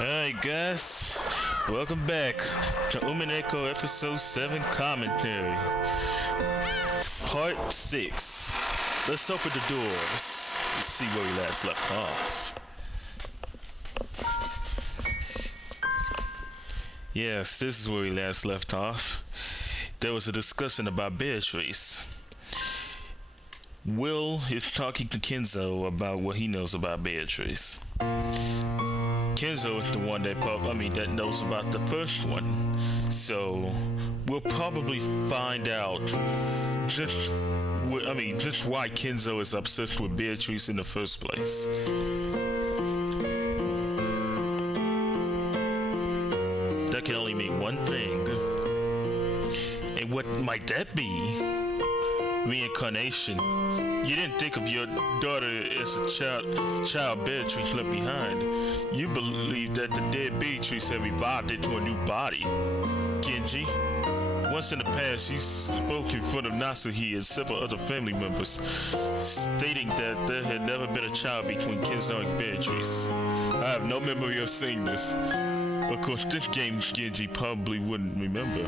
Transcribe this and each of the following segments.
Alright guys, welcome back to Umineko EP.7 Commentary. Part 6. Let's open the doors and see where we last left off. Yes, this is where we last left off. There was a discussion about Beatrice. Will is talking to Kinzo about what he knows about Beatrice. Kinzo is the one that knows about the first one. So we'll probably find out just why Kinzo is obsessed with Beatrice in the first place. That can only mean one thing. And what might that be? Reincarnation. You didn't think of your daughter as a child Beatrice left behind. You believe that the dead Beatrice had revived into a new body. Genji. Once in the past, she spoke in front of Nasuhi and several other family members, stating that there had never been a child between Kinzo and Beatrice. I have no memory of seeing this. Of course, this game Genji probably wouldn't remember.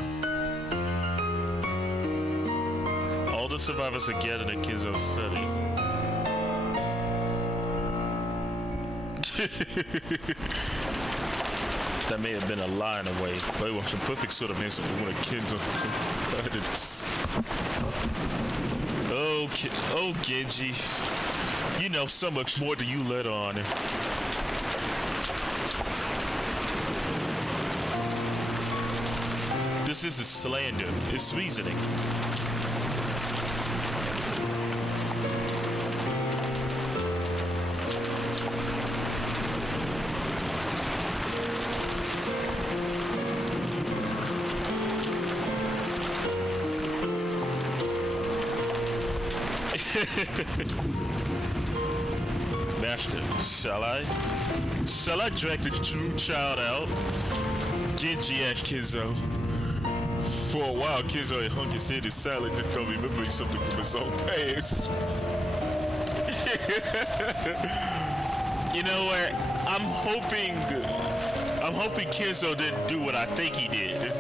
All the survivors are gathered at Kinzo's study. That may have been a lie in a way, but it was the perfect sort of answer for one of Kinzo's competitors. Oh, Genji. You know so much more than you let on. This isn't slander, it's reasoning. Master, shall I drag the true child out? Genji asked Kinzo. For a while, Kinzo had hung his head in silence and thought remembering something from his own past. You know what? I'm hoping Kinzo didn't do what I think he did.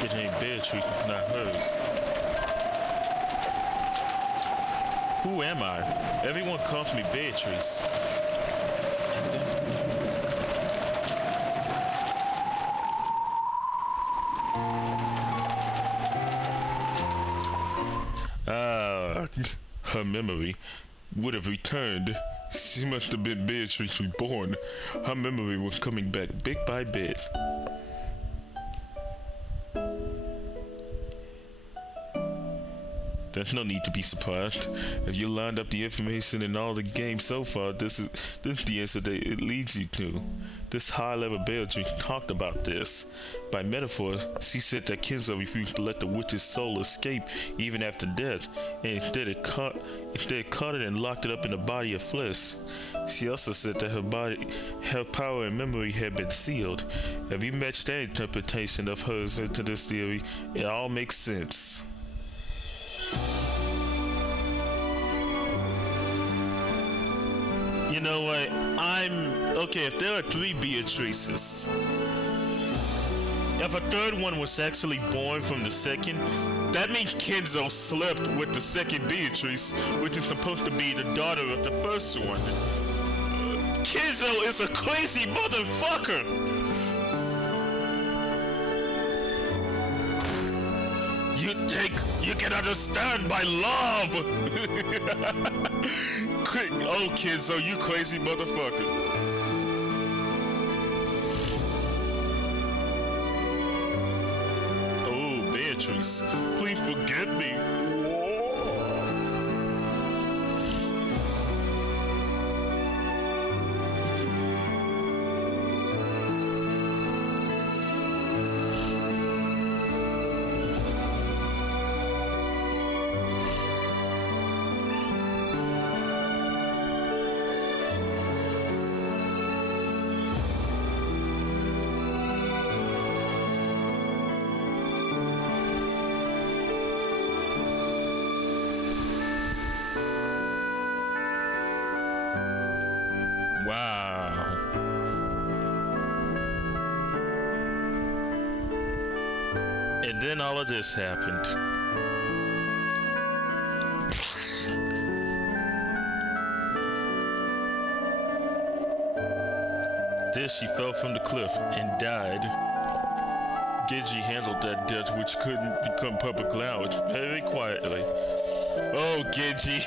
It ain't Beatrice, it's not hers. Who am I? Everyone calls me Beatrice. Her memory would have returned. She must have been Beatrice reborn. Her memory was coming back bit by bit. There's no need to be surprised. If you lined up the information in all the games so far, this is the answer that it leads you to. This high-level Beatrice talked about this. By metaphor, she said that Kinzo refused to let the witch's soul escape even after death, and instead caught it and locked it up in a body of flesh. She also said that her power and memory had been sealed. If you match that interpretation of hers into this theory, it all makes sense. You know what? Okay, if there are 3 Beatrices, if a third one was actually born from the second, that means Kinzo slept with the second Beatrice, which is supposed to be the daughter of the first one. Kinzo is a crazy motherfucker! You think you can understand my love? Oh, Kinzo, you crazy motherfucker. Oh, Beatrice, please forgive me. Wow. And then all of this happened. Then she fell from the cliff and died. Genji handled that death, which couldn't become public knowledge, very quietly. Oh, Genji.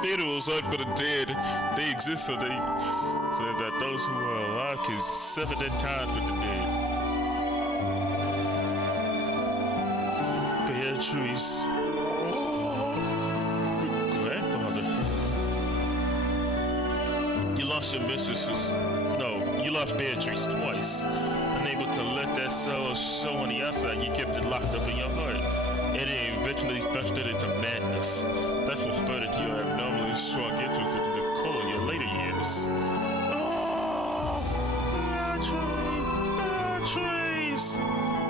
Funerals aren't for the dead. They exist so that those who are alive can sever their ties with the dead. Beatrice. Oh, grandfather. You lost your mistresses. No, you lost Beatrice twice. Unable to let that sorrow show on the outside, you kept it locked up in your heart. And it eventually festered into madness. That's what spurred your abnormally strong interest into the core of your later years. Oh, Beatrice!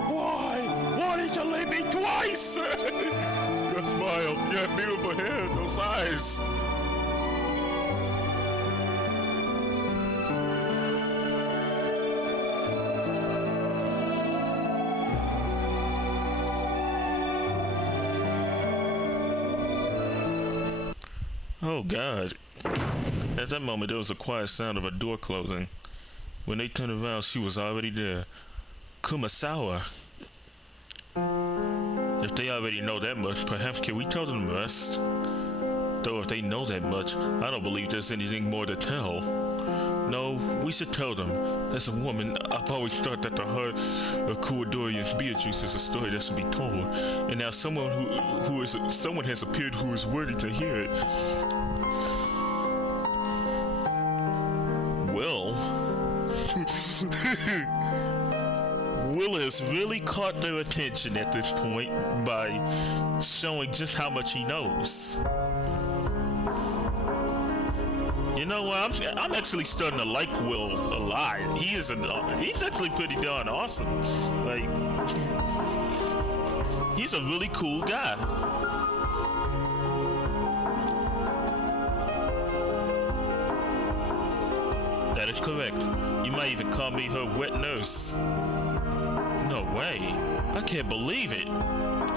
Why? Why did you leave me twice? Your smile, your beautiful hair, those eyes. Oh God. At that moment, there was a quiet sound of a door closing. When they turned around, she was already there. Kumasawa. If they already know that much, perhaps can we tell them the rest? Though if they know that much, I don't believe there's anything more to tell. No, we should tell them. As a woman, I've always thought that the heart of Kuwadori and Beatrice is a story that should be told. And now someone someone has appeared who is worthy to hear it. Will? Will has really caught their attention at this point by showing just how much he knows. You know what? I'm actually starting to like Will a lot. He's actually pretty darn awesome. Like, he's a really cool guy. That is correct. You might even call me her wet nurse. No way. I can't believe it.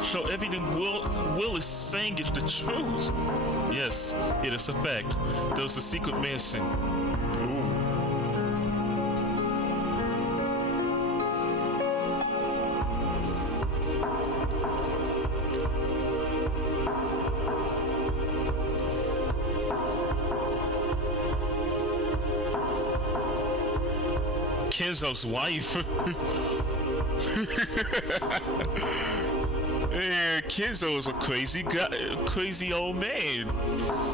So everything Will is saying is the truth. Yes, it is a fact. There was a secret mansion. Ooh. Kinzo's wife. Yeah, Kinzo is a crazy guy, crazy old man.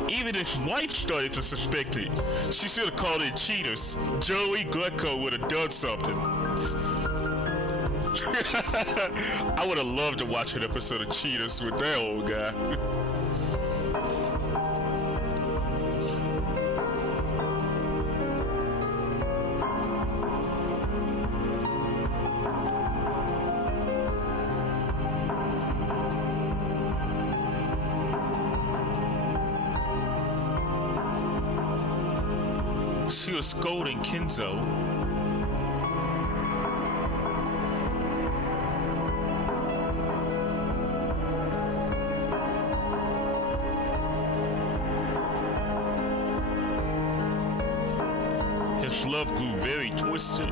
Even his wife started to suspect it. She should have called it cheaters. Joey Greco would have done something. I would have loved to watch an episode of Cheaters with that old guy. She was scolding Kinzo. His love grew very twisted.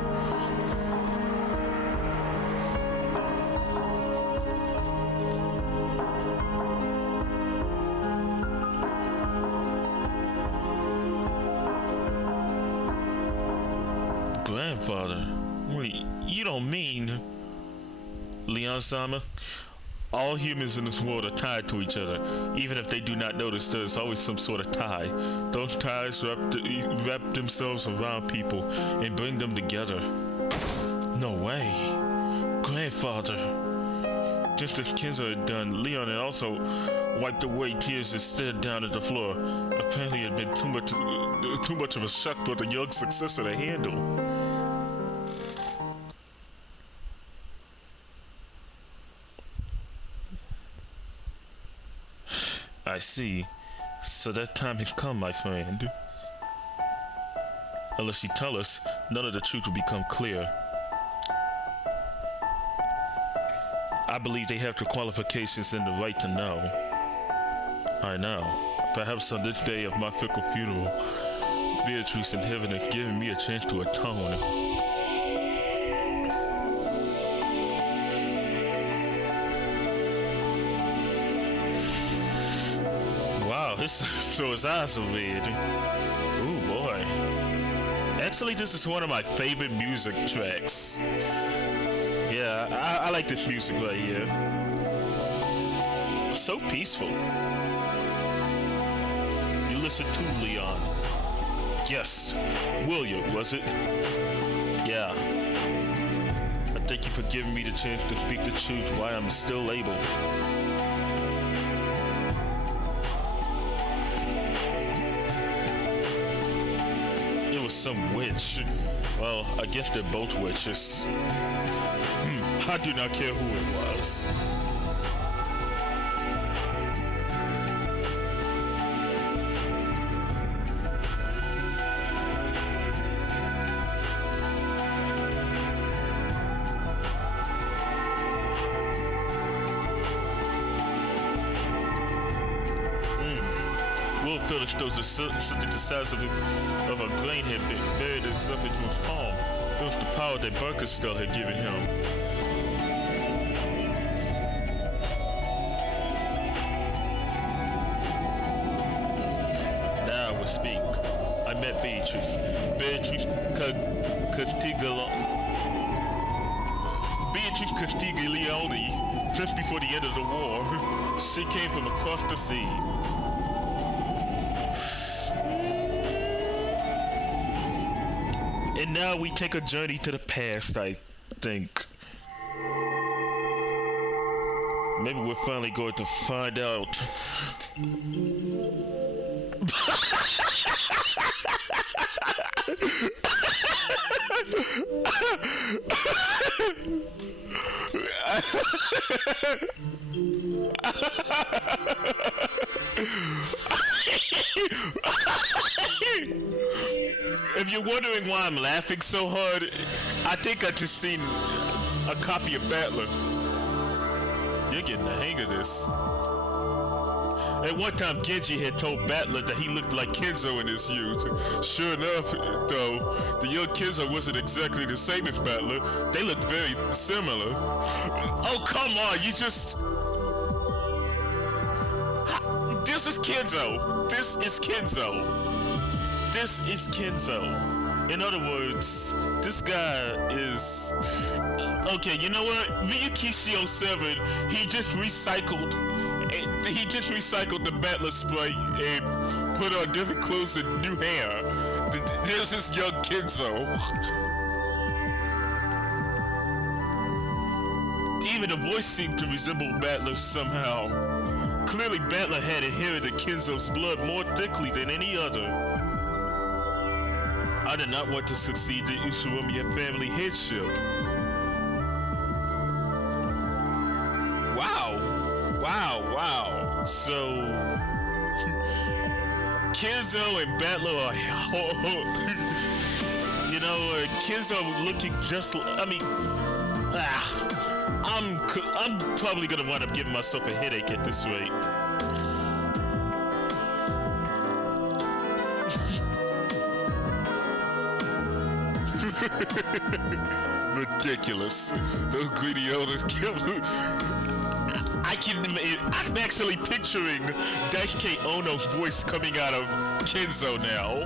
Grandfather? Wait, you don't mean... Leon-sama? All humans in this world are tied to each other. Even if they do not notice, there is always some sort of tie. Those ties wrap themselves around people and bring them together. No way. Grandfather. Just as Kinzo had done, Leon had also wiped away tears and stared down at the floor. Apparently it had been too much of a shock for the young successor to handle. I see. So that time has come, my friend. Unless you tell us, none of the truth will become clear. I believe they have the qualifications and the right to know. I know. Perhaps on this day of my fickle funeral, Beatrice in heaven has given me a chance to atone. Wow, so his eyes are red. Ooh, boy. Actually, this is one of my favorite music tracks. Yeah, I like this music right here. So peaceful. You listen to Leon. Yes, William, was it? Yeah. I thank you for giving me the chance to speak the truth while I'm still able. It was some witch. Well, I guess they're both witches. I do not care who it was. Will Phillips shows something the size of a grain had been buried itself into his palm. It was the power that Burkestel had given him. Now I will speak. I met Beatrice. Beatrice Castiglione just before the end of the war. She came from across the sea. And now we take a journey to the past, I think. Maybe we're finally going to find out. If you're wondering why I'm laughing so hard, I think I just seen a copy of Battler. You're getting the hang of this. At one time, Genji had told Battler that he looked like Kinzo in his youth. Sure enough, though, the young Kinzo wasn't exactly the same as Battler. They looked very similar. Oh, come on, you just... This is Kinzo. This is Kinzo. This is Kinzo. In other words, this guy is... Okay, you know what? Miyukishi 07, he just recycled the Battler spray and put on different clothes and new hair. This is young Kinzo. Even the voice seemed to resemble Battler somehow. Clearly, Battler had inherited Kinzo's blood more thickly than any other. I did not want to succeed the Ushiromia family headship. Wow. So, Kinzo and Battler are, you know, Kinzo looking just, I'm probably gonna wind up giving myself a headache at this rate. Ridiculous. Those greedy elders killed. I'm actually picturing Daisuke Ono's voice coming out of Kinzo now.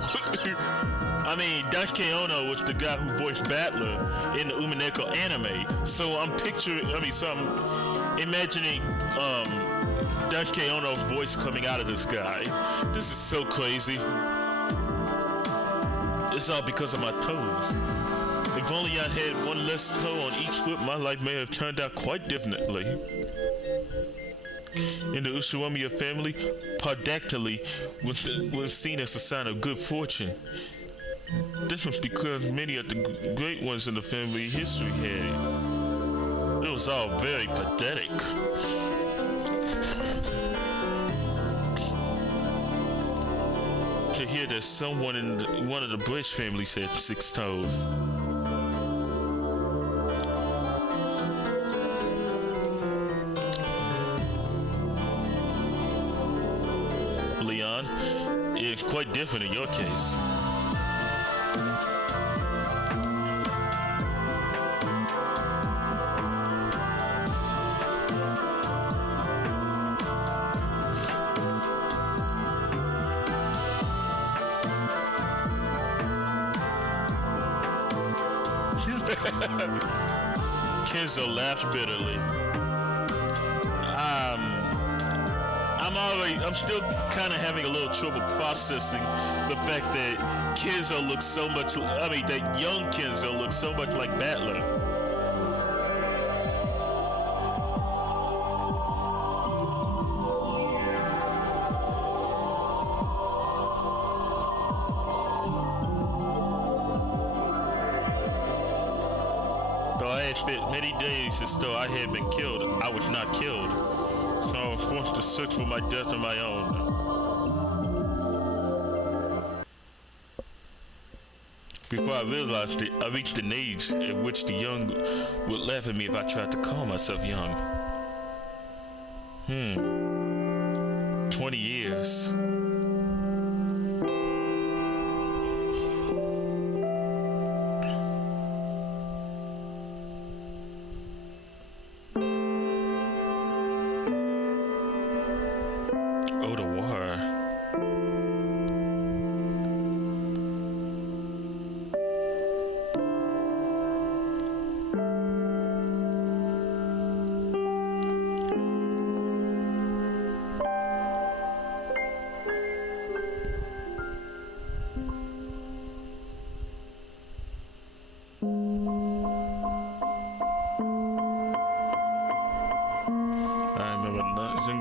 I mean, Daisuke Ono was the guy who voiced Battler in the Umineko anime. So I'm imagining Daisuke Ono's voice coming out of this guy. This is so crazy. It's all because of my toes. If only I had one less toe on each foot, my life may have turned out quite differently. In the Ushiwamiya family, podactyly was seen as a sign of good fortune. This was because many of the great ones in the family history had. It was all very pathetic. to hear that someone in one of the Bush families had 6 toes. Leon, it's quite different in your case. Kinzo laughed bitterly. I'm still kind of having a little trouble processing the fact that Kinzo looks so much, that young Kinzo looks so much like Battler. Though I had spent many days as though I had been killed, I was not killed. So I was forced to search for my death on my own. Before I realized it, I reached an age at which the young would laugh at me if I tried to call myself young. 20 years.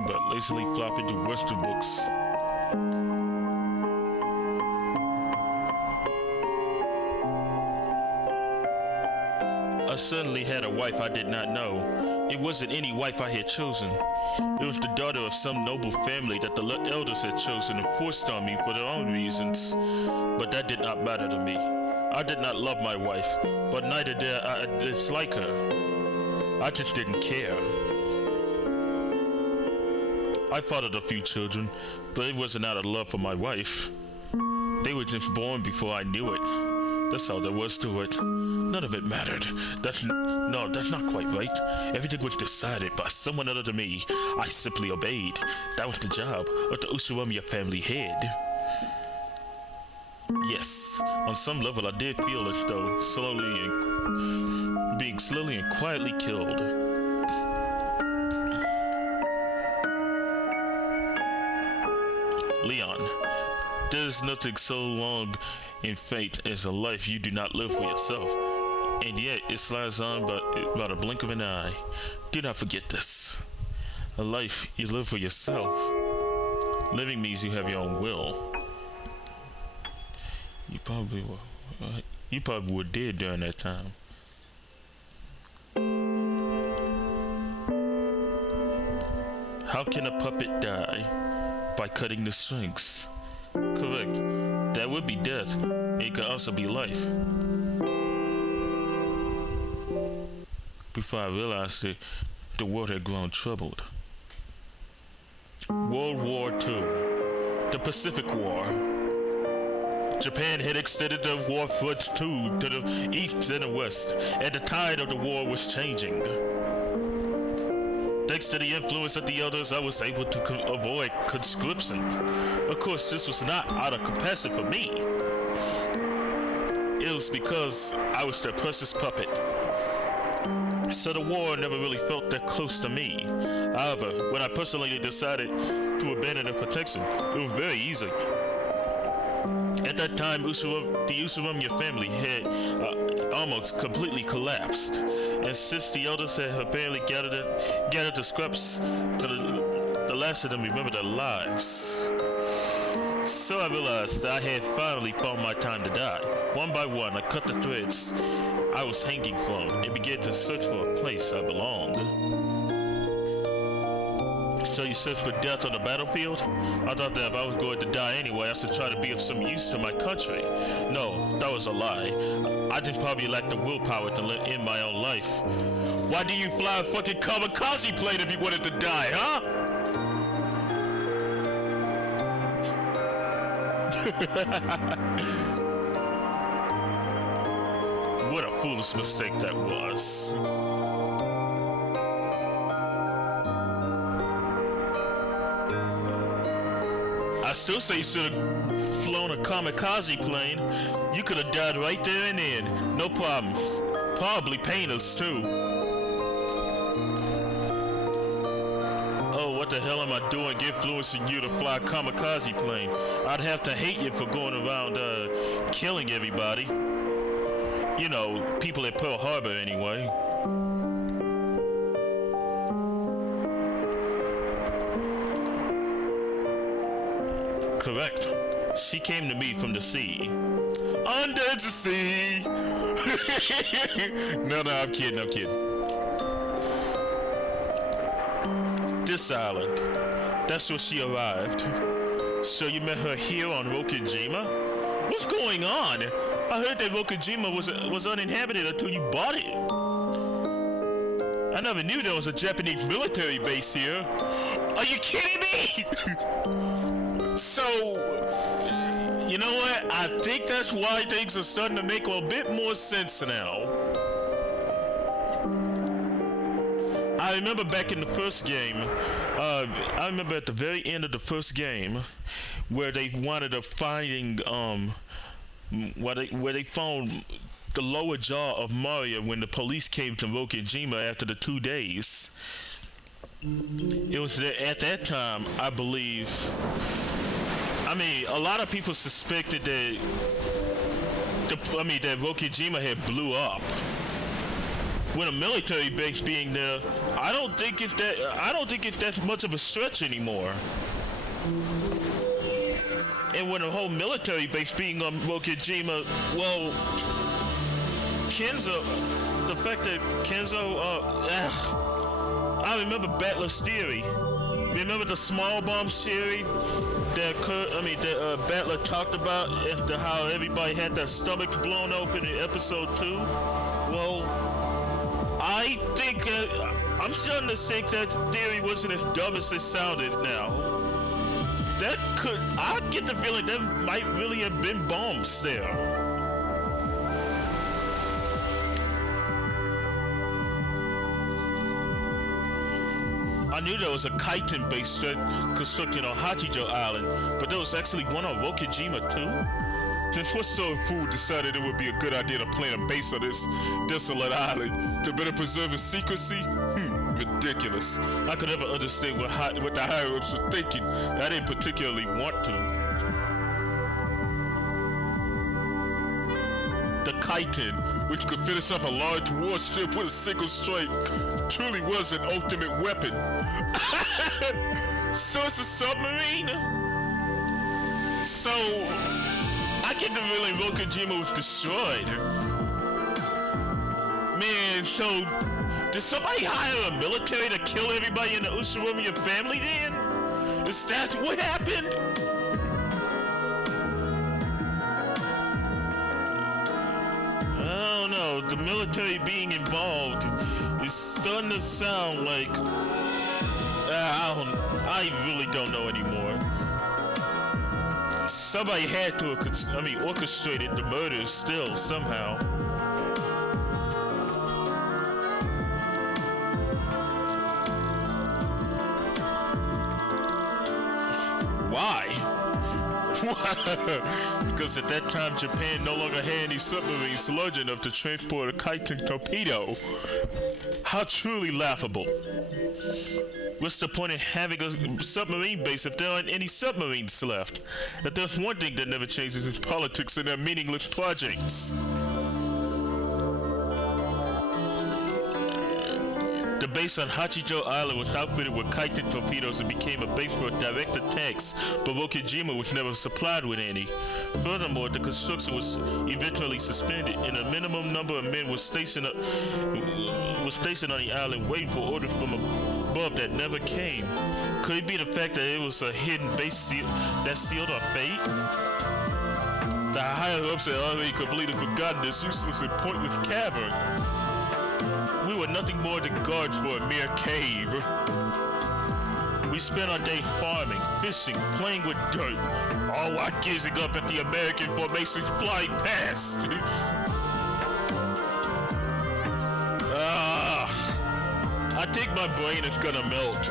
But lazily flopping to Western books. I suddenly had a wife I did not know. It wasn't any wife I had chosen. It was the daughter of some noble family that the elders had chosen and forced on me for their own reasons. But that did not matter to me. I did not love my wife, but neither did I dislike her. I just didn't care. I fathered a few children, but it wasn't out of love for my wife. They were just born before I knew it. That's all there was to it. None of it mattered. That's not quite right. Everything was decided by someone other than me. I simply obeyed. That was the job of the Umineko family head. Yes, on some level I did feel as though being slowly and quietly killed. Leon, there's nothing so long in fate as a life you do not live for yourself, and yet it slides on about a blink of an eye. Do not forget this. A life you live for yourself. Living means you have your own will. You probably were dead during that time. How can a puppet die? By cutting the strings. Correct. That would be death. It could also be life. Before I realized it, the world had grown troubled. World War II. The Pacific War. Japan had extended the war fronts to the east and the west, and the tide of the war was changing. Thanks to the influence of the elders, I was able to avoid conscription. Of course, this was not out of compassion for me. It was because I was their precious puppet. So the war never really felt that close to me. However, when I personally decided to abandon their protection, it was very easy. At that time, the Umineko family had almost completely collapsed. And since the elders had apparently gathered the scraps, the last of them remembered their lives. So I realized that I had finally found my time to die. One by one, I cut the threads I was hanging from and began to search for a place I belonged. So you searched for death on the battlefield? I thought that if I was going to die anyway, I should try to be of some use to my country. No, that was a lie. I just probably lacked the willpower to end my own life. Why do you fly a fucking kamikaze plane if you wanted to die, huh? What a foolish mistake that was. I still say you should have flown a kamikaze plane. You could have died right there and then. No problem. Probably painless too. Oh, what the hell am I doing influencing you to fly a kamikaze plane? I'd have to hate you for going around killing everybody. You know, people at Pearl Harbor anyway. Correct. She came to me from the sea. Under the sea! No, I'm kidding. This island. That's where she arrived. So you met her here on Rokujima? What's going on? I heard that Rokujima was uninhabited until you bought it. I never knew there was a Japanese military base here. Are you kidding me? So, you know what? I think that's why things are starting to make a bit more sense now. I remember back in the first game, I remember at the very end of the first game, where they wanted to finding, where they found the lower jaw of Mario when the police came to Rokujima after the 2 days. It was at that time, I believe. I mean, a lot of people suspected that that Rokujima had blew up. With a military base being there, I don't think it's that much of a stretch anymore. And with a whole military base being on Rokujima, well, Kinzo, the fact that Kinzo, I remember Battler's theory. Remember the small bomb theory that Battler talked about as to how everybody had their stomachs blown open in episode 2? Well, I think I'm starting to think that theory wasn't as dumb as it sounded now. I get the feeling there might really have been bombs there. I knew there was a chitin base constructed on Hachijo Island, but there was actually one on Rokujima too? Then what sort of fool decided it would be a good idea to plant a base on this desolate island to better preserve its secrecy? Ridiculous. I could never understand what the higher-ups were thinking. I didn't particularly want to. The chitin, which could finish up a large warship with a single strike, truly was an ultimate weapon. So it's a submarine? So, I get the feeling Rokujima was destroyed. Man, so, did somebody hire a military to kill everybody in the Ushiromiya family then? Is that what happened? The military being involved is starting to sound like I really don't know anymore. Somebody had to orchestrated the murders still somehow. Why? Because at that time Japan no longer had any submarines large enough to transport a chitin torpedo. How truly laughable. What's the point in having a submarine base if there aren't any submarines left? If there's one thing that never changes, is politics and their meaningless projects. The base on Hachijo Island was outfitted with chitin torpedoes and became a base for direct attacks, but Rokujima was never supplied with any. Furthermore, the construction was eventually suspended, and a minimum number of men was stationed on the island waiting for orders from above that never came. Could it be the fact that it was a hidden base that sealed our fate? The higher-ups had already completely forgotten this useless and pointless cavern. We were nothing more than guards for a mere cave. We spent our day farming, fishing, playing with dirt, all while gazing up at the American formations flying past. I think my brain is gonna melt.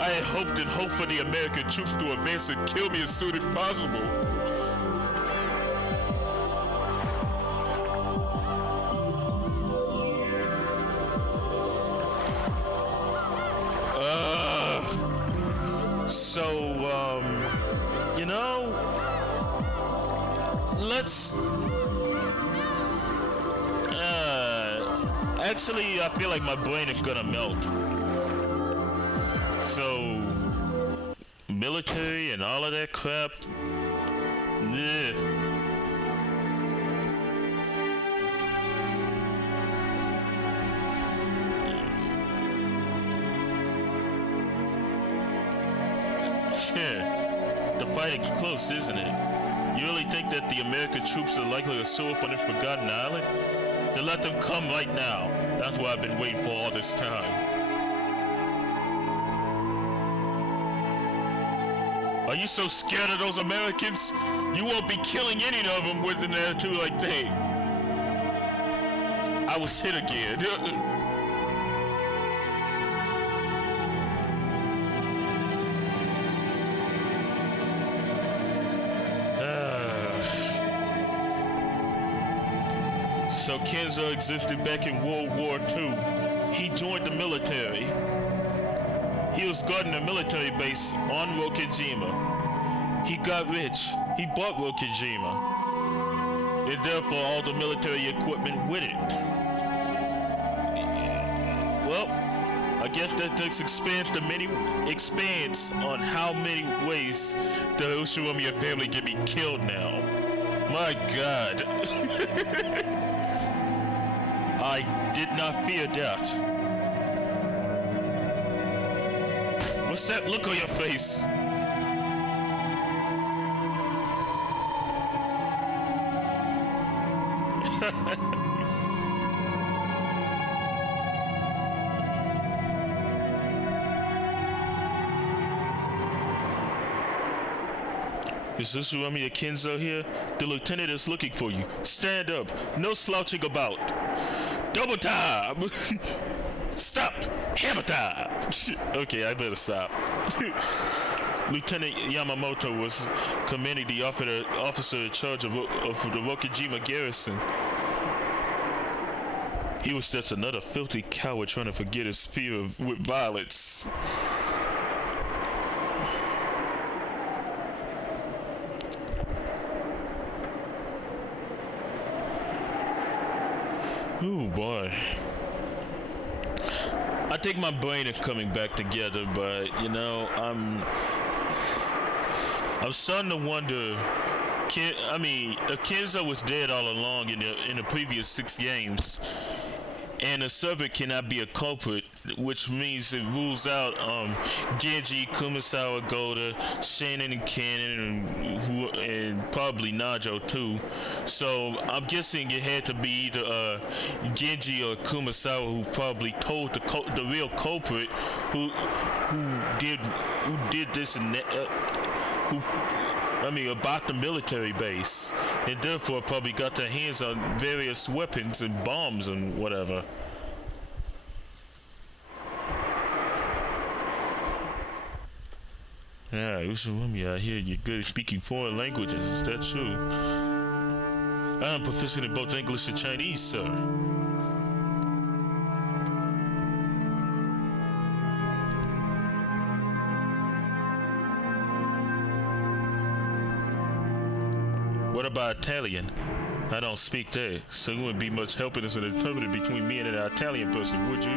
I had hoped for the American troops to advance and kill me as soon as possible. You know, let's... Actually, I feel like my brain is gonna melt. So, military and all of that crap. Ugh. The fight is close, isn't it? You really think that the American troops are likely to show up on this forgotten island? Then let them come right now. That's what I've been waiting for all this time. Are you so scared of those Americans? You won't be killing any of them with an attitude like that. I was hit again. So Kinzo existed back in World War II. He joined the military. He was guarding a military base on Rokijima. He got rich. He bought Rokijima. And therefore all the military equipment with it. Well, I guess that just expands on how many ways the Ushiwamiya family can be killed now. My God. I did not fear death. What's that look on your face? Is Ushiwamiya Kinzo here? The lieutenant is looking for you. Stand up. No slouching about. Double time! Stop! Hammer time! Okay, I better stop. Lieutenant Yamamoto was commanding the officer in charge of the Rokijima garrison. He was just another filthy coward trying to forget his fear with violence. Oh boy. I think my brain is coming back together, but you know, I'm starting to wonder. Kinzo was dead all along in the previous 6 games, and a servant cannot be a culprit, which means it rules out Genji, Kumasawa, Goda, Shannon, and Cannon, and probably Najo too. So I'm guessing it had to be either Genji or Kumasawa who probably told the real culprit who did this and that, about the military base, and therefore probably got their hands on various weapons and bombs and whatever. Yeah, Ushiwamiya, I hear you're good at speaking foreign languages. Is that true? I am proficient in both English and Chinese, sir. What about Italian? I don't speak that, so you wouldn't be much helping as an interpreter between me and an Italian person, would you?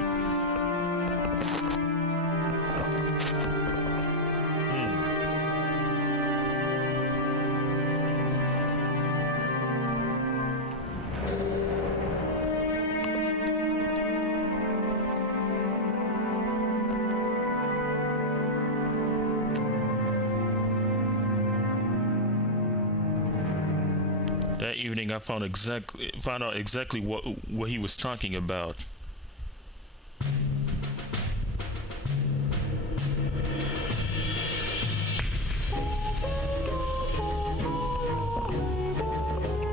That evening, I found out exactly what he was talking about.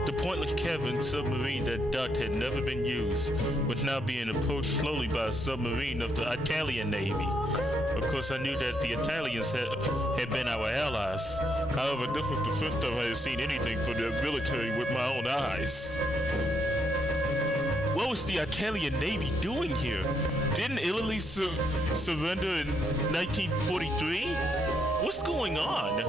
The pointless cabin submarine that docked had never been used, was now being approached slowly by a submarine of the Italian Navy. Of course, I knew that the Italians had been our allies. However, this was the first time I had seen anything from their military with my own eyes. What was the Italian Navy doing here? Didn't Italy surrender in 1943? What's going on?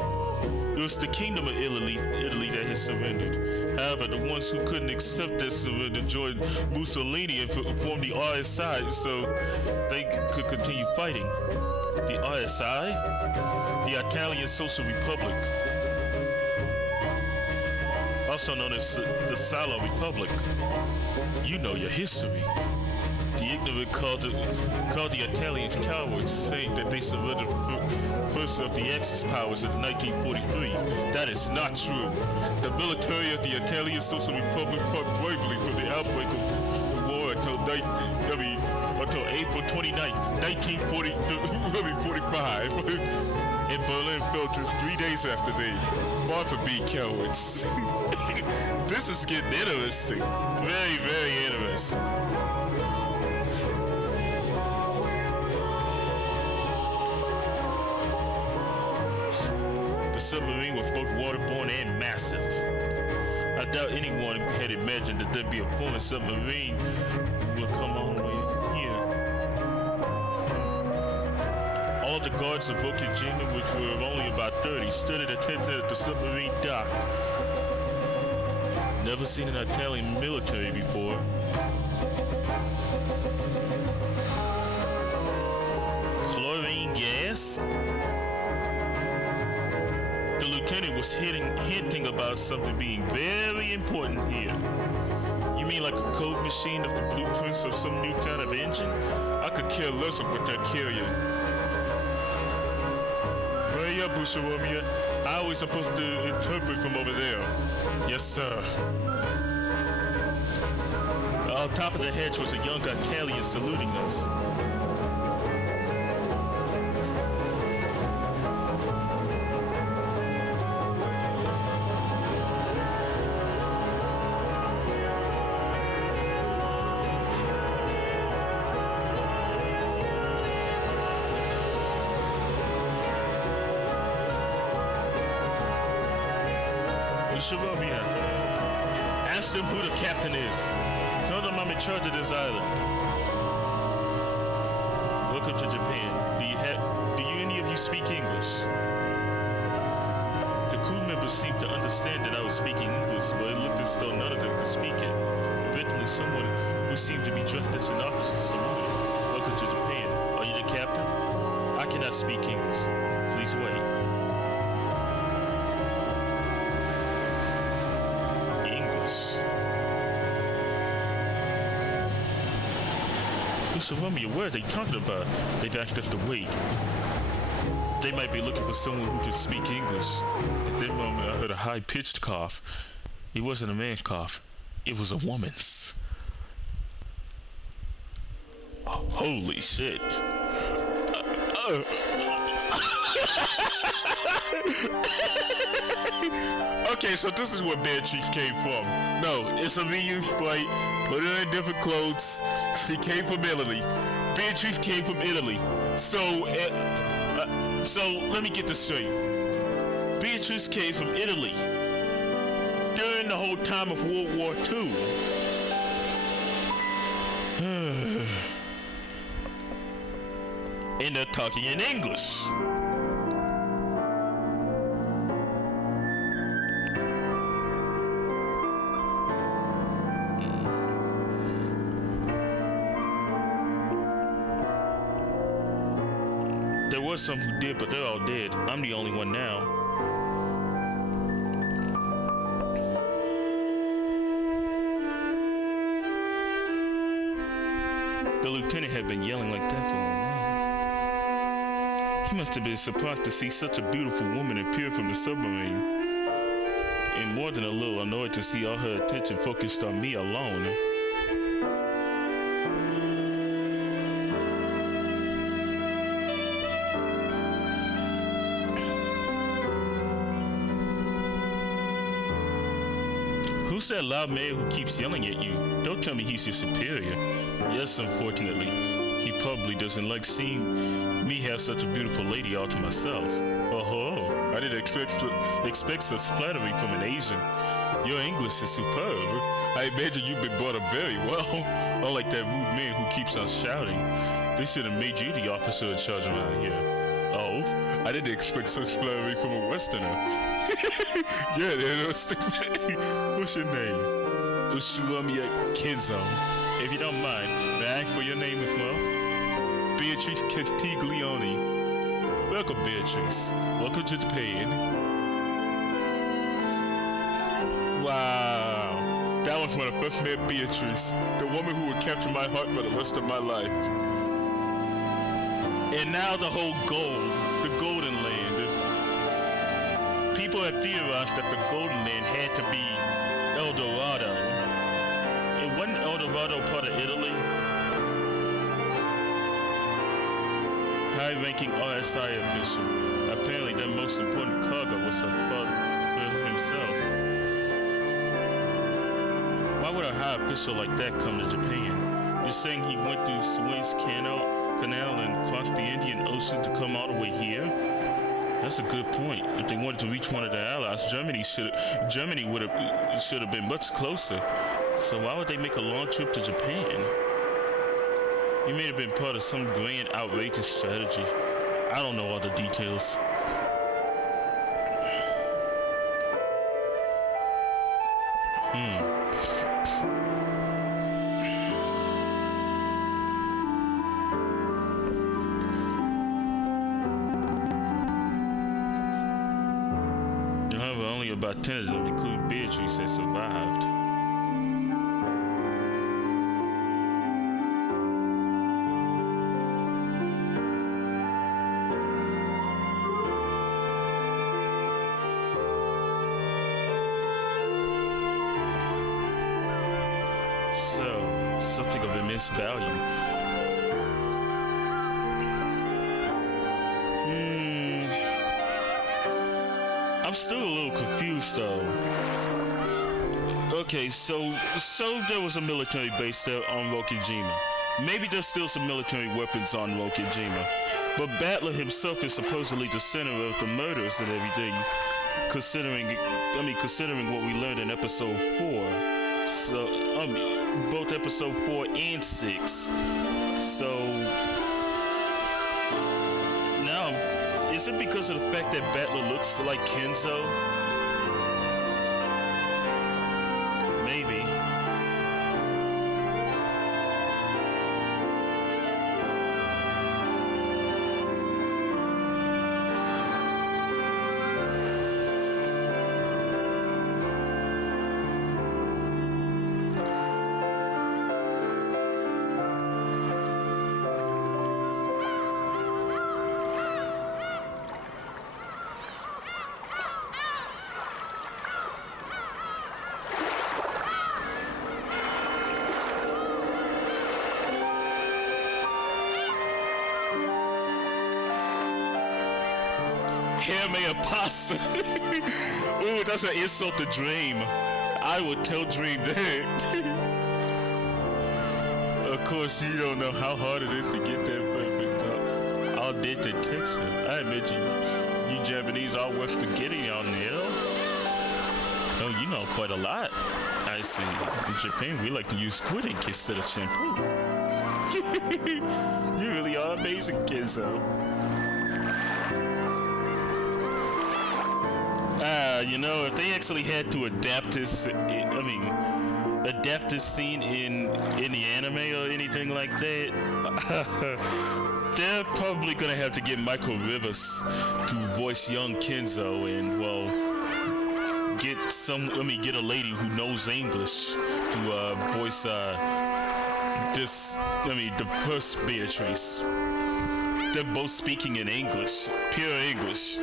It was the Kingdom of Italy that had surrendered. However, the ones who couldn't accept that surrender joined Mussolini and formed the RSI so they could continue fighting. The RSI? The Italian Social Republic, also known as the Salo Republic. You know your history. The ignorant called the Italians cowards, saying that they surrendered first of the Axis powers in 1943. That is not true. The military of the Italian Social Republic fought bravely for the outbreak of the war until April 29th, 1945. And Berlin fell just 3 days after they fought for being cowards. This is getting interesting. Very, very interesting. The submarine was both waterborne and massive. I doubt anyone had imagined that there'd be a foreign submarine would come all the way here. All the guards of Okajima, which were only about 30, stood at attention at the submarine dock. Never seen an Italian military before. Chlorine gas? The lieutenant was hinting about something being very important here. You mean like a code machine of the blueprints of some new kind of engine? I could care less of what they're carrying. Hurry up, Busharomia. I always supposed to interpret from over there. Yes, sir. On top of the hedge was a young Italian saluting us. Busharomia, ask them who the captain is. Tell them I'm in charge of this island. Welcome to Japan. Do any of you speak English? The crew members seemed to understand that I was speaking English, but it looked as though none of them could speak it. Eventually, someone who seemed to be dressed as an officer saluted. Welcome to Japan. Are you the captain? I cannot speak English. Please wait. Busharomia, what are they talking about? They've asked us to wait. They might be looking for someone who can speak English. At that moment, I heard a high-pitched cough. It wasn't a man's cough. It was a woman's. Oh, holy shit. Okay, so this is where Beatrice came from. No, it's a reused sprite. Put her in different clothes. She came from Italy. Beatrice came from Italy. So let me get this straight. Beatrice came from Italy during the whole time of World War II. And they're talking in English. There was some who did, but they're all dead. I'm the only one now. The lieutenant had been yelling like that for a while. He must have been surprised to see such a beautiful woman appear from the submarine. and more than a little annoyed to see all her attention focused on me alone. Who's that loud man who keeps yelling at you? Don't tell me he's your superior. Yes, unfortunately. He probably doesn't like seeing me have such a beautiful lady all to myself. Oh, I didn't expect such flattery from an Asian. Your English is superb. I imagine you've been brought up very well. Unlike that rude man who keeps on shouting. They should have made you the officer in charge around here. Oh, I didn't expect such flattery from a Westerner. Yeah, they're no stupid. What's your name? Ushuamiya Kinzo. If you don't mind, may I ask for your name as well? Beatrice Cantiglione. Welcome, Beatrice. Welcome to Japan. Wow. That was when I first met Beatrice, the woman who would capture my heart for the rest of my life. And now the whole gold, the Golden Land. People have theorized that the Golden Land had to be El Dorado. And wasn't El Dorado part of Italy? High-ranking RSI official. Apparently their most important cargo was her father himself. Why would a high official like that come to Japan? You're saying he went through Suez Canal and crossed the Indian Ocean to come all the way here? That's a good point. If they wanted to reach one of their allies, Germany should have been much closer. So why would they make a long trip to Japan? He may have been part of some grand, outrageous strategy. I don't know all the details. However, only about 10 of them, including Beatrice, has survived. So, something of immense value. I'm still a little confused though. Okay, so there was a military base there on Rokijima. Maybe there's still some military weapons on Rokijima. But Battler himself is supposedly the center of the murders and everything, considering what we learned in episode 4. So, both episode 4 and 6. So, now, is it because of the fact that Battler looks like Kinzo? Maybe. Hair may apostle. Ooh, that's an insult to Dream. I would tell Dream that. Of course, you don't know how hard it is to get that perfect all dente texture. I imagine you Japanese all worth the getting on there. Oh, you know quite a lot. I see. In Japan, we like to use squid ink instead of shampoo. You really are amazing, Kinzo. You know, if they actually had to adapt this scene in the anime or anything like that, they're probably gonna have to get Michael Rivers to voice young Kinzo and, well, get a lady who knows English to voice the first Beatrice. They're both speaking in English, pure English.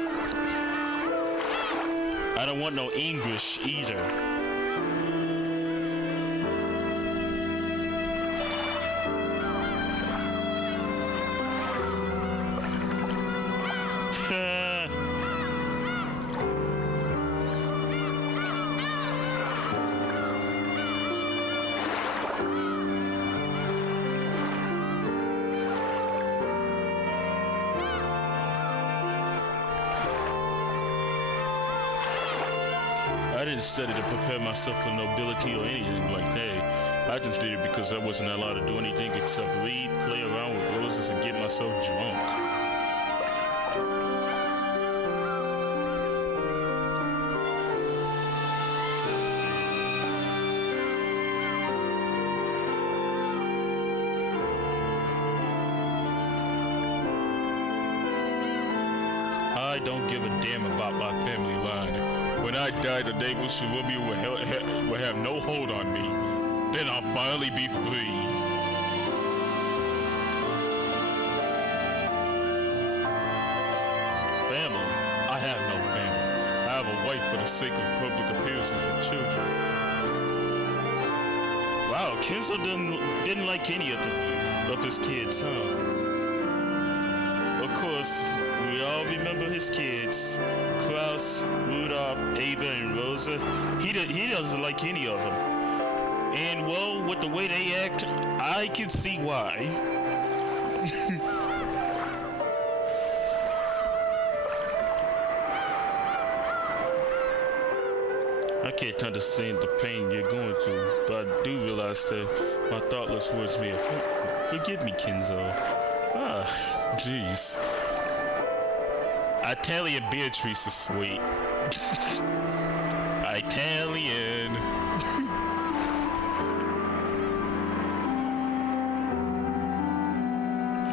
I don't want no English either. I didn't study to prepare myself for nobility or anything like that. I just did it because I wasn't allowed to do anything except read, play around with roses, and get myself drunk. I don't give a damn about my family line. When I die, the neighbors will have no hold on me. Then I'll finally be free. Family? I have no family. I have a wife for the sake of public appearances and children. Wow, Kinzo didn't like any of his kids, huh? Of course, we all remember his kids. Klaus, Rudolph, Ava, and Rosa. He doesn't like any of them. And well, with the way they act, I can see why. I can't understand the pain you're going through, but I do realize that my thoughtless words may have forgive me, Kinzo. Ah, jeez. Italian Beatrice is sweet. Italian.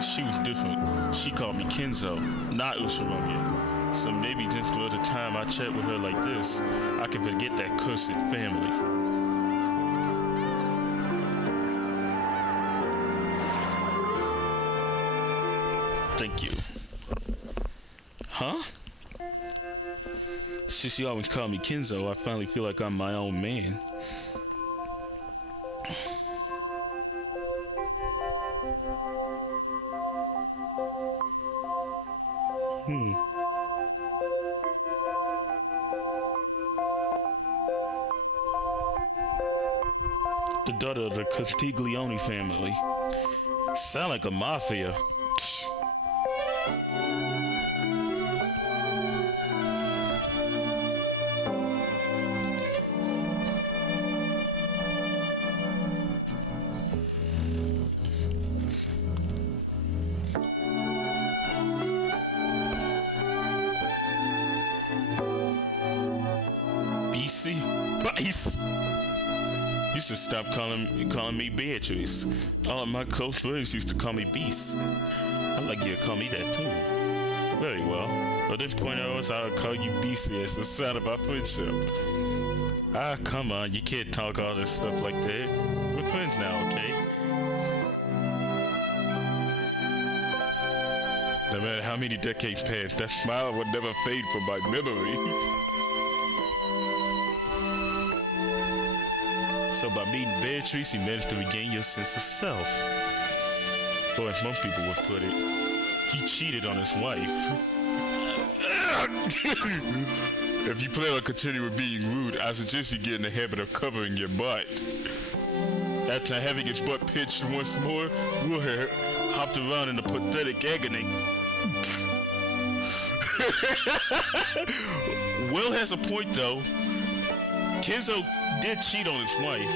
She was different. She called me Kinzo, not Ushiromiya. So maybe just through the time I chat with her like this, I can forget that cursed family. Thank you. Huh? Since she always called me Kinzo, I finally feel like I'm my own man. The daughter of the Castiglione family. Sound like a mafia. Bice. You should stop calling me Beatrice. All of my close friends used to call me Beast. I'd like you to call me that too. Very well. From this point on, I'll call you Beast as a sign of our friendship. Ah, come on, you can't talk all this stuff like that. We're friends now, okay? No matter how many decades pass, that smile would never fade from my memory. So by meeting Beatrice, you managed to regain your sense of self. Or as most people would put it, he cheated on his wife. If you plan on continuing being rude, I suggest you get in the habit of covering your butt. After having his butt pinched once more, Will hopped around in a pathetic agony. Will has a point though. Kinzo did cheat on his wife.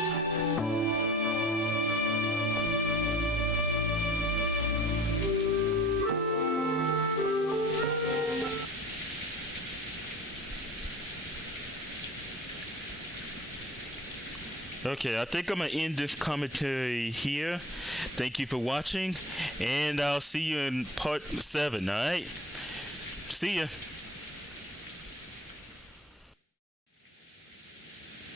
Okay, I think I'm gonna end this commentary here. Thank you for watching, and I'll see you in part 7, alright? See ya.